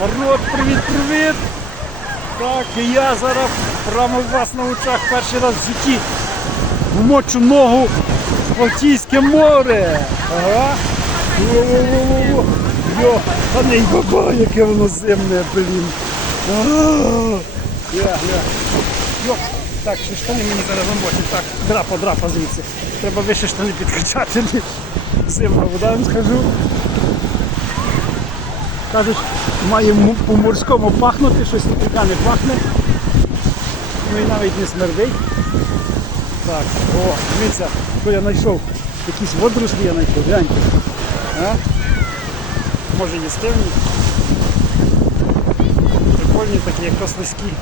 Народ, привіт-привіт! Так, і я зараз прямо у вас на очах перший раз в житті вмочу ногу в Балтійське море. Ага. Та не й баба, яке воно зимне, блін. А. Так, що штани мені зараз намочать. Так, драпа, драпа звідси. Треба вище штани підкачати. Зимна вода, вам скажу. Кажуть, має му- по-морському пахнути, щось ніфіга не пахне. Ну і навіть не смердить. Так, о, дивіться, що я знайшов. Якісь водорослі я знайшов, гляньте. А? Може їстивні. Прикольні такі, як то слизькі.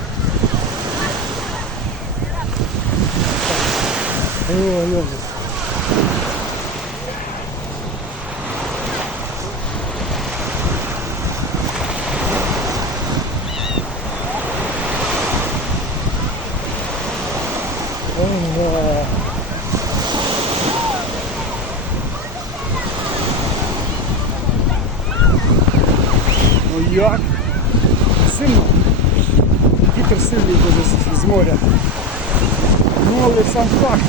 О, йо. Ого. Ну як? Сильно. Вітер сильний дуже з- моря. Ну але сам факт,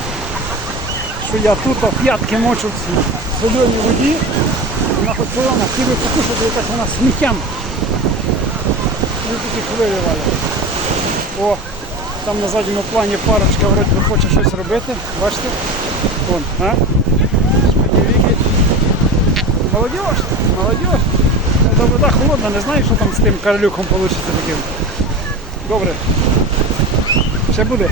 що я тут п'ятки мочу в соленій воді, вона хоч солона, хотів би покушати, якась вона сміттям. Ну такі хвилі валять. О, там на задньому плані парочка вроді би хоче щось робити. Бачите? Вон, а? Молодіж, молодіж. Та вода холодна, не знаю, що там з тим карлюком вийде таким. Добре. Ще буде.